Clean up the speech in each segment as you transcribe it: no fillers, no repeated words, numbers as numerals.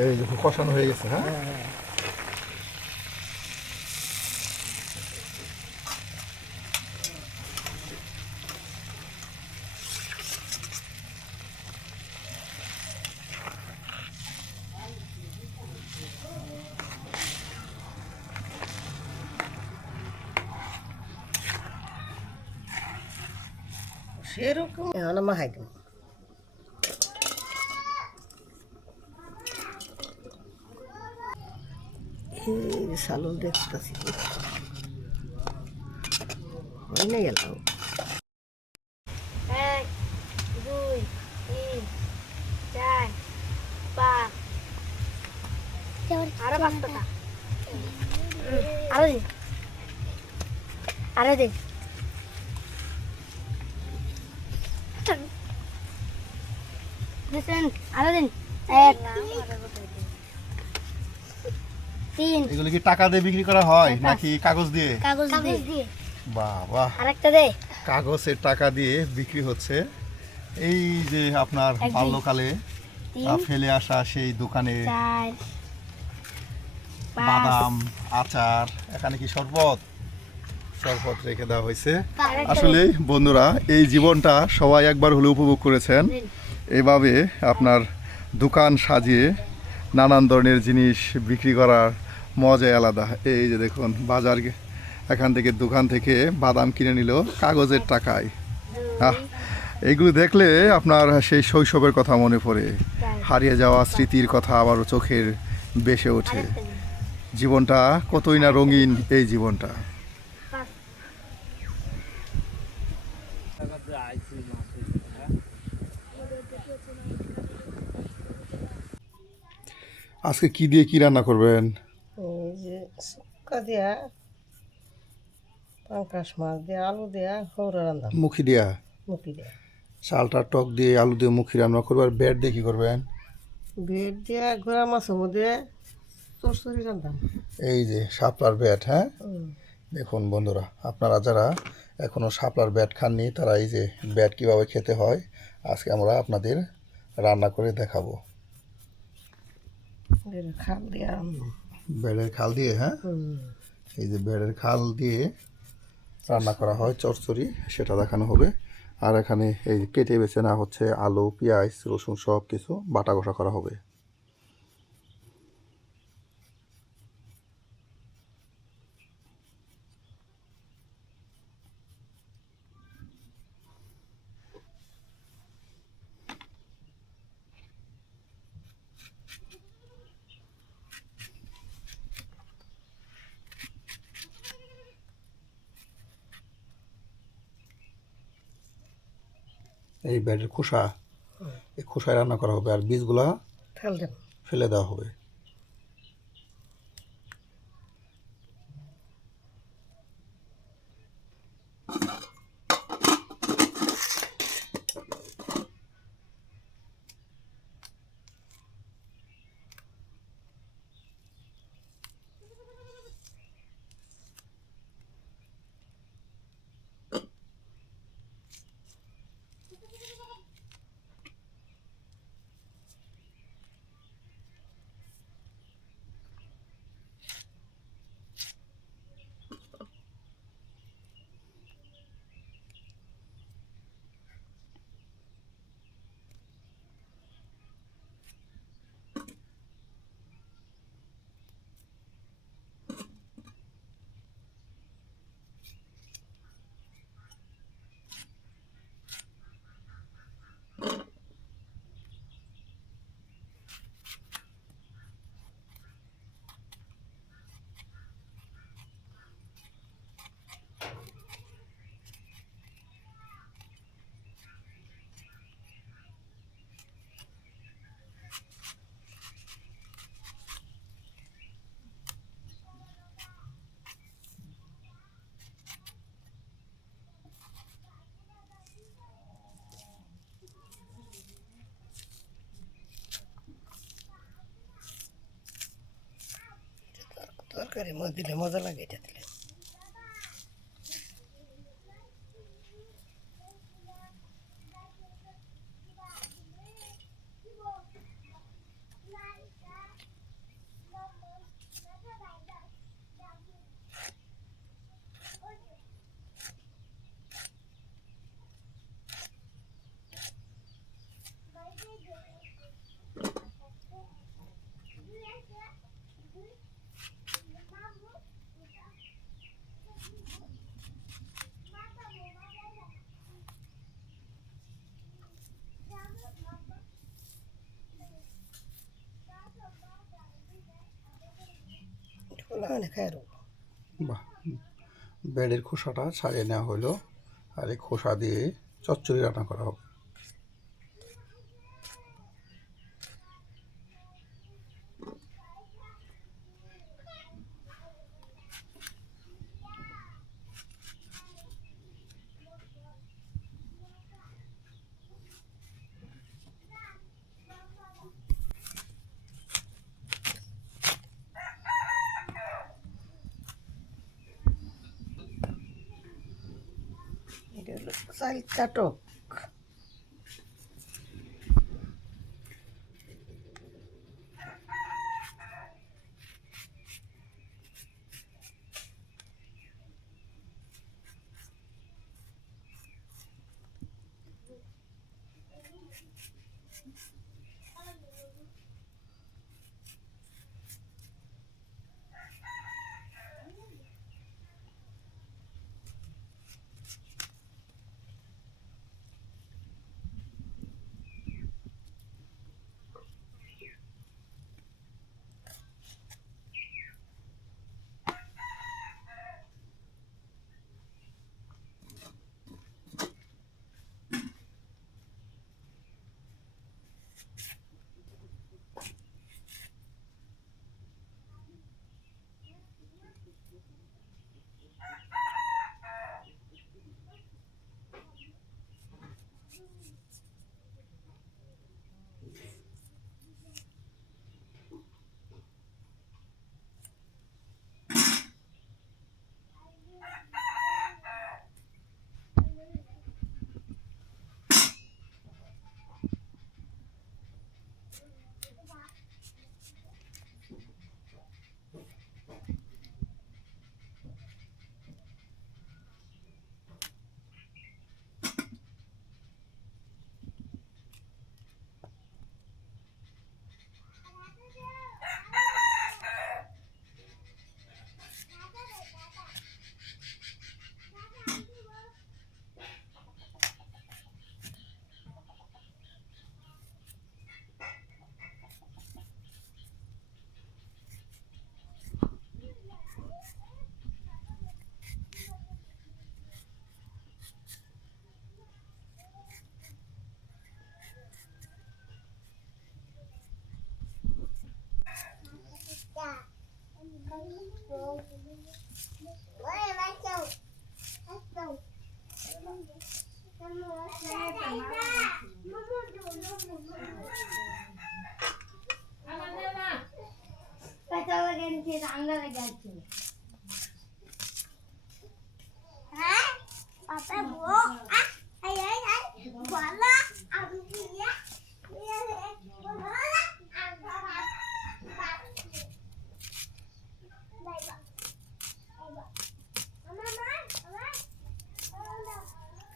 এই যে কষানো হয়ে গেছে। হ্যাঁ, সেরকম এখন মাহাই দেব সালন দেখতেছি নাই গেল 1 2 3 4 5 আরো 5 টাকা আরো দিন দিন আরো দিন 1 3 এগুলো কি টাকা দিয়ে বিক্রি করা হয় নাকি কাগজ দিয়ে? কাগজ দিয়ে বাহ বাহ, আরেকটা দে কাগজের টাকা দিয়ে বিক্রি হচ্ছে। এই যে আপনার একদিন। বাল্যকালে 3 ফেলে আসা সেই দোকানে 4 5 বাদাম, আচার, এখানে কি শরবত রেখে দেওয়া হয়েছে। আসলে বন্ধুরা, এই জীবনটা সবাই একবার হলে উপভোগ করেছেন। এভাবে আপনার দোকান সাজিয়ে নানান ধরনের জিনিস বিক্রি করার মজাই আলাদা। এই যে দেখুন, বাজার এখান থেকে দোকান থেকে বাদাম কিনে নিল কাগজের টাকায়। এইগুলো দেখলে আপনার সেই শৈশবের কথা মনে পড়ে, হারিয়ে যাওয়া স্মৃতির কথা আবারও চোখের ভেসে ওঠে। জীবনটা কতই না রঙিন এই জীবনটা। আজকে কি দিয়ে কি রান্না করবেন? এই যে শুক্কা দিয়া পাঙ্কাশ মাছ দিয়া আলু দিয়া খৌরা রান্না মুখি দিয়া, মুখি দিয়া চালটা টক দিয়ে আলু দিয়ে মুখি রান্না করবেন। আর বেড দিয়ে কি করবেন? বেড দিয়া ঘোড়া মাছের মধ্যে চরচরি রান্ধাম এই যে শাপলার ব্যাট। হ্যাঁ, দেখুন বন্ধুরা, আপনারা যারা এখনও শাপলার ব্যাট খাননি তারা এই যে ব্যাট কীভাবে খেতে হয় আজকে আমরা আপনাদের রান্না করে দেখাবো। খাল দিয়া ব্যাটের খাল দিয়ে, হ্যাঁ, এই যে ব্যাটের খাল দিয়ে রান্না করা হয় চচ্চড়ি, সেটা দেখানো হবে। আর এখানে এই কেটে বেছে নেওয়া হচ্ছে আলু, পেঁয়াজ, রসুন সব কিছু বাটা কষা করা হবে। এই ব্যাটের খোসা, এই খোসায় রান্না করা হবে, আর বীজগুলা ঠাল দেব ফেলে দেওয়া হবে। তরকারি মধ্যে দিলে মজা লাগে এটা দিলে খায় বাহ, বেডের খোসাটা ছাড়িয়ে নেওয়া হলো, আর এই খোসা দিয়ে চচ্চড়ি রান্না করা হবে। এটা হলো চাল চাটক।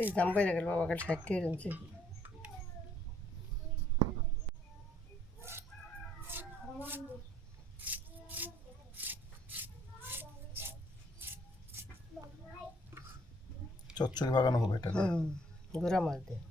এই দাম বাইরে গেল বাবা, কাল 60 টাকা জমছে। চচ্চড়ি বাগানো হবে এটা দিয়ে। গুড়া মাছ দিয়ে।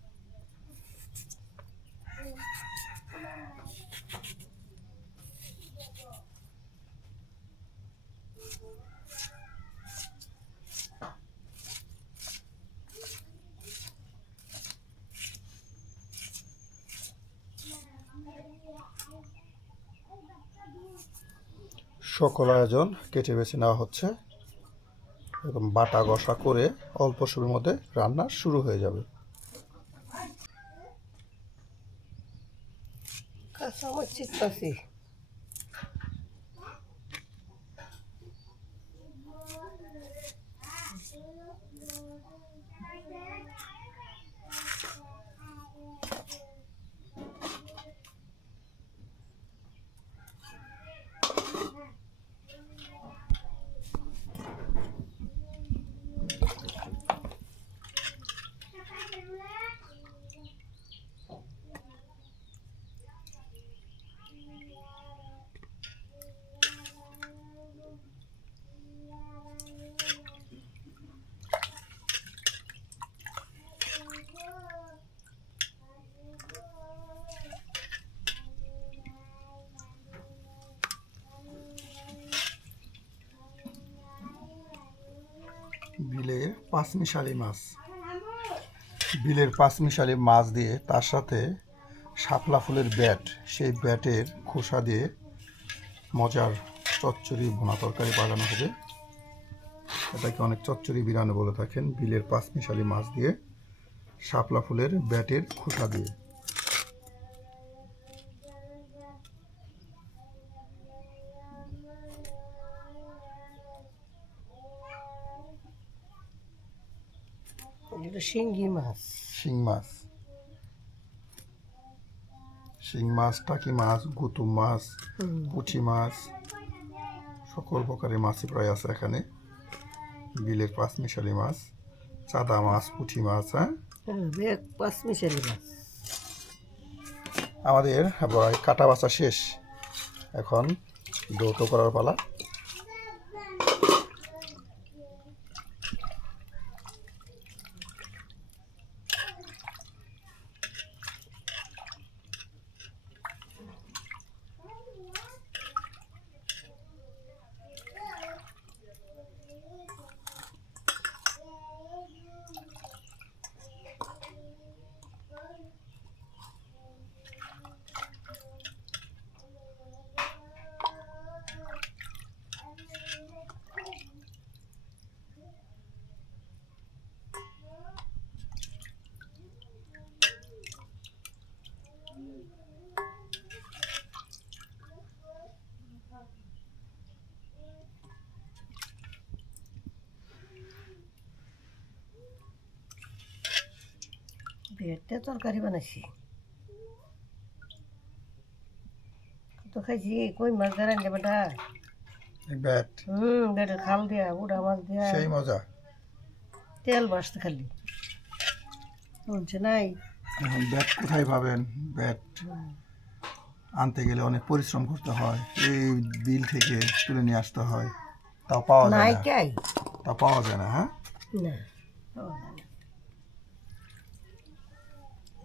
সকল আয়োজন কেটে বেছে নেওয়া হচ্ছে, এরকম বাটা ঘষা করে অল্প সময়ের মধ্যে রান্না শুরু হয়ে যাবে। কাঁচা মাছ চিত্তাছি। পাঁচমিশালি মাছ, বিলের পাঁচমিশালি মাছ দিয়ে তার সাথে শাপলা ফুলের ব্যাট, সেই ব্যাটের খোসা দিয়ে মজার চচ্চড়ি ভুনা তরকারি বানানো হবে। এটাকে অনেক চচ্চড়ি বিরানি বলে থাকেন। বিলের পাঁচমিশালি মাছ দিয়ে শাপলা ফুলের ব্যাটের খোসা দিয়ে। এটা শিঙ্গি মাছ। শিং মাছ, শিং মাছ, টাকি মাছ, গুতুম মাছ, পুঁটি মাছ, সকল প্রকারের মাছই প্রায় আছে এখানে। বিলের পাঁচমিশালি মাছ, চাদা মাছ, পুঁটি মাছ। হ্যাঁ, বেগ পাঁচমিশালি মাছ। আমাদের প্রায় কাটা বাছা শেষ, এখন ডোটো করার পালা। বেটটা তরকারি বানাইছি। তো খাইছি কই মাছ ধরেন যে বেটা। ব্যাট বেটের খাল দিয়া উড়া মাছ দিয়া সেই মজা। তেল বাসতে খালি বলছে নাই। এখন ব্যাট কোথায় পাবেন? ব্যাট আনতে গেলে অনেক পরিশ্রম করতে হয়, এই বিল থেকে তুলে নিয়ে আসতে হয়, তাও পাওয়া যায় নাই না। কাই তা পাওয়া যায় না। হ্যাঁ, না পাওয়া যায় না।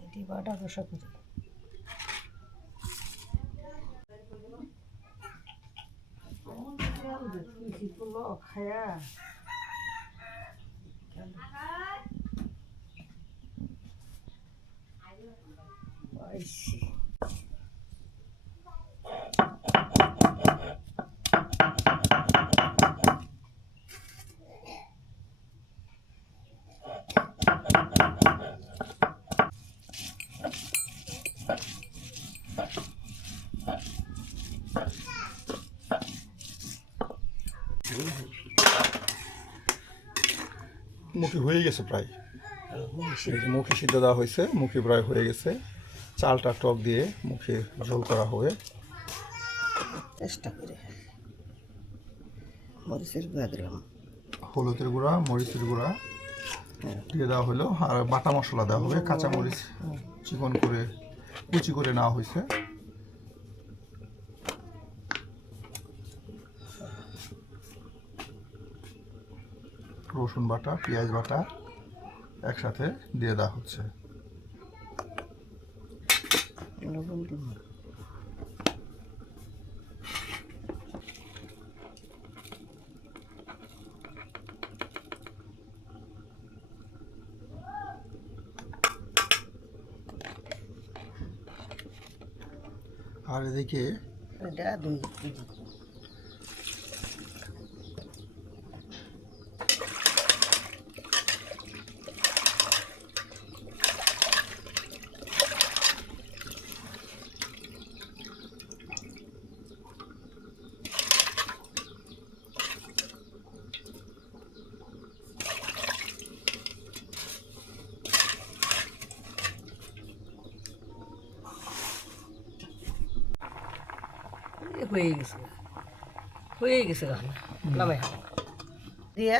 এটি বাটা কষা করি। খায়া পাইছি। মুখি হয়ে গেছে প্রায়। এই যে মুখি সিদ্ধ দেওয়া হয়েছে, মুখি প্রায় হয়ে গেছে। চালটা টক দিয়ে মুখে ঝোল করা হবে। চেষ্টা করে মরিচের গুঁড়া দিলাম, হলুদের গুঁড়া, মরিচের গুঁড়া দিয়ে দেওয়া হলো, আর বাটা মশলা দেওয়া হবে। কাঁচা মরিচ চিকন করে কুচি করে নেওয়া হয়েছে। রসুন বাটা, পেঁয়াজ বাটা একসাথে দিয়ে দেওয়া হচ্ছে। লবণ দিব। আর এদিকে এটা 2 কেজি। হয়ে গেছে, হয়ে গেছে গান নামে দিয়া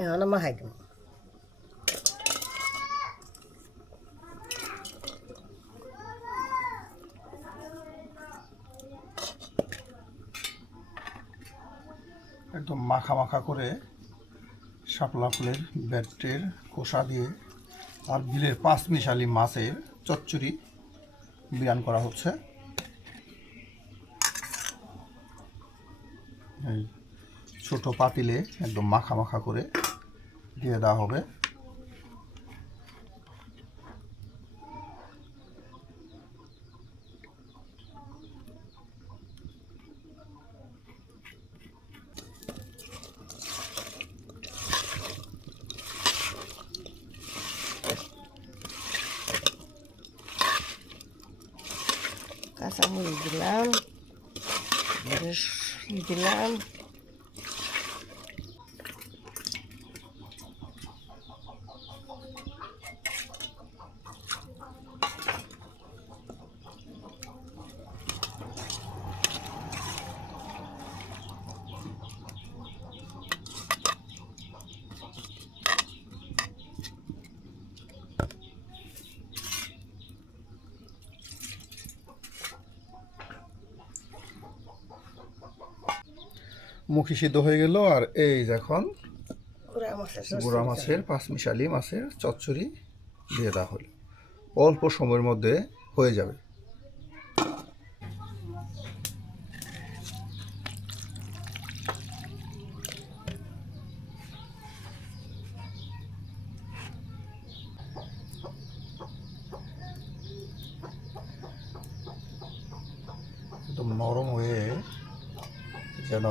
এখন মাখাই দেব। একদম মাখা মাখা করে শাপলা ফুলের ব্যাটের খোসা দিয়ে আর বিলের পাঁচমিশালি মাছের চচ্চড়ি বিরান করা হচ্ছে। এই ছোট পাতিলে একদম মাখা মাখা করে দিয়ে দেওয়া হবে। কাঁচামরিচ দিলাম, দিলাম, মুখি সিদ্ধ হয়ে গেল। আর এই যে এখন গুঁড়া মাছের মাছের পাঁচমিশালি মাছের চচ্চড়ি দিয়ে দেওয়া হলো। অল্প সময়ের মধ্যে হয়ে যাবে। একদম নরম হয়ে যেন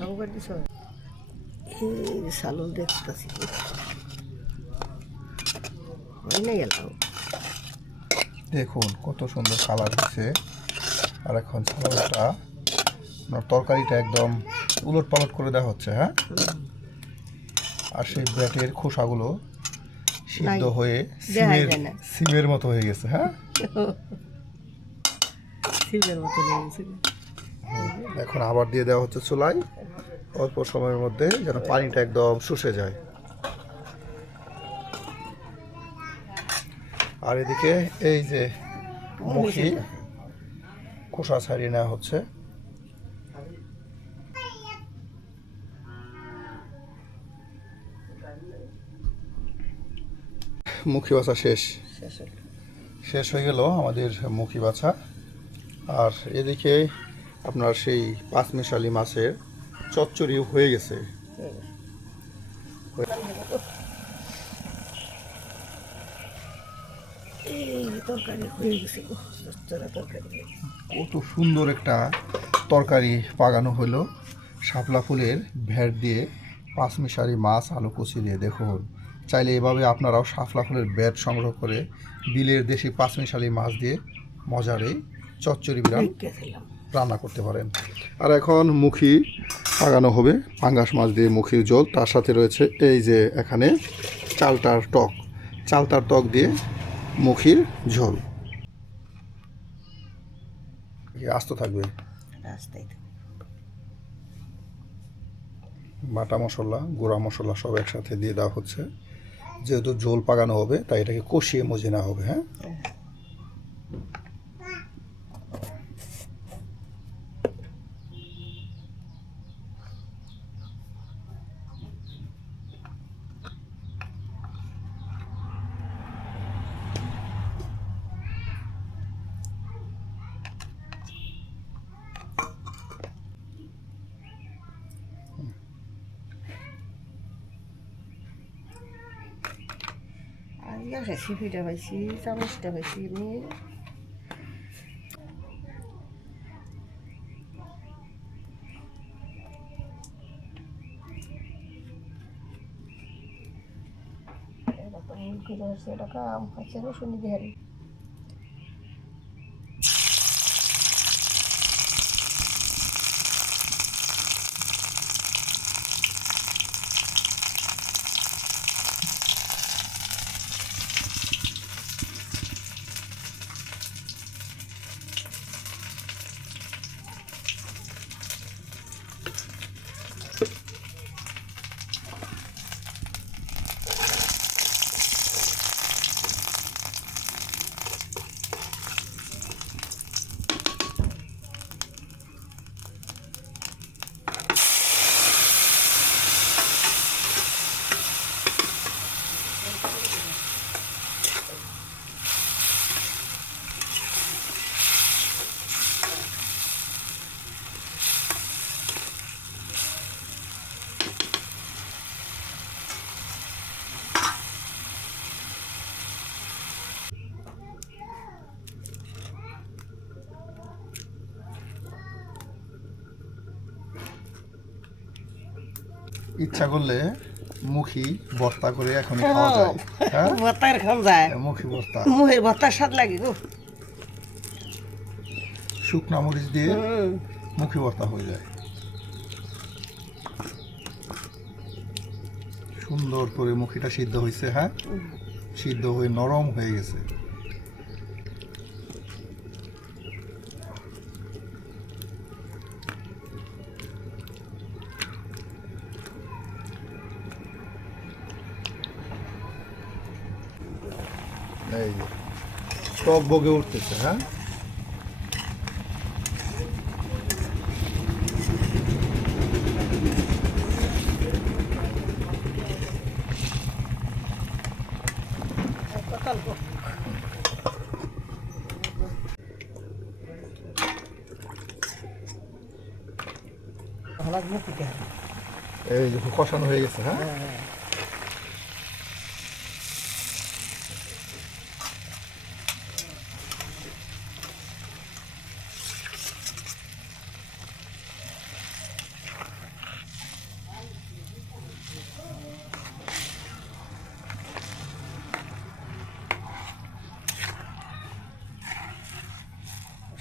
জঙ্গল দিছ এই সালুন দেখতেছি গেলাম। দেখুন কত সুন্দর কালার হচ্ছে। আর এখন সালাদটা তরকারিটা একদম উলট পালট করে দেওয়া হচ্ছে। হ্যাঁ, আর সেই ব্যাটের খোসাগুলো সিদ্ধ হয়ে সিমের মতো হয়ে গেছে। হ্যাঁ, সিমের মতো লেগেছে। এখন আবার দিয়ে দেওয়া হচ্ছে চুলায়। অল্প সময়ের মধ্যে যেন পানিটা একদম শুষে যায়। আর এদিকে এই যে মুখি খোসা ছাড়িয়ে নেওয়া হচ্ছে। মুখি বাছা শেষ হয়ে গেল আমাদের মুখি বাছা। আর এদিকে আপনার সেই পাঁচমিশালি মাছের চচ্চড়ি হয়ে গেছে। তরকারি হয়ে গেছে, তরকারি কত সুন্দর একটা তরকারি পাকানো হলো শাপলা ফুলের ভেড় দিয়ে, পাঁচমিশালি মাছ আলু কচি দিয়ে। দেখুন, চাইলে এভাবে আপনারাও শাপলা ফুলের ব্যাট সংগ্রহ করে বিলের দেশি পাঁচমিশালি মাছ দিয়ে মজার এই চচ্চড়ি বিরাম রান্না করতে পারেন। আর এখন মুখি পাকানো হবে পাঙ্গাস মাছ দিয়ে মুখির ঝোল। তার সাথে রয়েছে এই যে এখানে চালতার টক দিয়ে মুখির ঝোল। আস্ত থাকবে, বাটা মশলা গুঁড়া মশলা সব একসাথে দিয়ে দেওয়া হচ্ছে। যেহেতু ঝোল পাকানো হবে তাই এটাকে কষিয়ে মজে নেওয়া হবে। হ্যাঁ, রেসিপিটা পাইছি, চামচটা পাইছি আমি। এটা কাম আছে রসুন বিহারি। ইচ্ছা করলে মুখি ভর্তা করে এখনই খাওয়া যায়। হ্যাঁ, ভর্তার খাওয়া যায়, মুখি ভর্তা মুখের ভর্তার স্বাদ লাগে গো। শুকনা মরিচ দিয়ে মুখি ভর্তা হয়ে যায়। সুন্দর করে মুখিটা সিদ্ধ হয়েছে। হ্যাঁ, সিদ্ধ হয়ে নরম হয়ে গেছে। এই যে টক বগে উঠতেছে। হ্যাঁ, কত অল্প। হলাদ মুখিতে এই যে কষানো হয়ে গেছে। হ্যাঁ,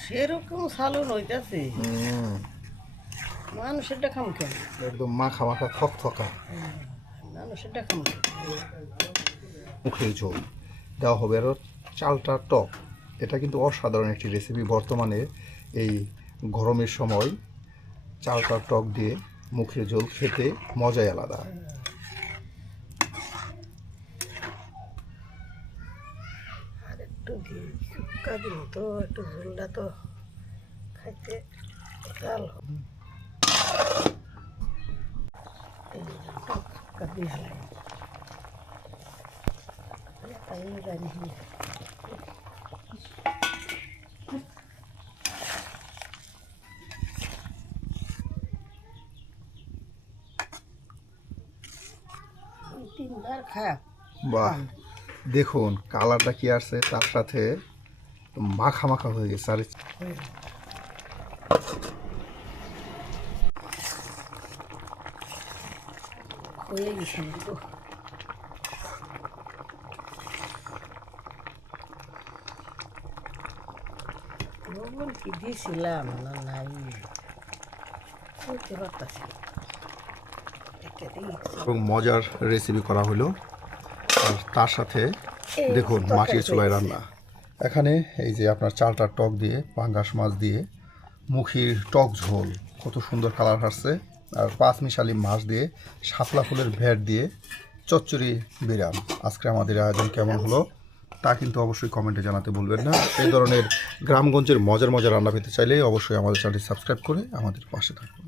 সেরকম সালন হইতাছে, মানুষেরটা খাম কেন, একদম মাখা মাখা থকথকা মানুষেরটা খাম কেন। মুখের ঝোল দেওয়া হবে আরও চালটা টক। এটা কিন্তু অসাধারণ একটি রেসিপি। বর্তমানে এই গরমের সময় চালটা টক দিয়ে মুখের ঝোল খেতে মজাই আলাদা। আর একটু দিয়ে শুক্কা দিন তো, একটু ঝোলটা তো খাইতে চাল শুক্কা দিয়ে হালাই তাই জানি। তিনবার খা বাহ, দেখুন কালারটা কি আসছে, তার সাথে মাখা মাখা হয়ে গেছে। আর হয়ে গেছে তো। লবণ কি দিয়েছিলাম না নাই বলতে পারতাছি না। এটা দিয়েছি। এবং মজার রেসিপি করা হলো। আর তার সাথে দেখুন মাটির চুলায় রান্না। এখানে এই যে আপনার চালটা টক দিয়ে পাঙ্গাস মাছ দিয়ে মুখির টক ঝোল, কত সুন্দর কালার আসছে। আর পাঁচমিশালি মাছ দিয়ে শাপলা ফুলের ভেট দিয়ে চচ্চড়ি বিরাম। আজকে আমাদের আয়োজন কেমন হলো তা কিন্তু অবশ্যই কমেন্টে জানাতে ভুলবেন না। এই ধরনের গ্রামগঞ্জের মজার মজার রান্না পেতে চাইলে অবশ্যই আমাদের চ্যানেলটি সাবস্ক্রাইব করে আমাদের পাশে থাকুন।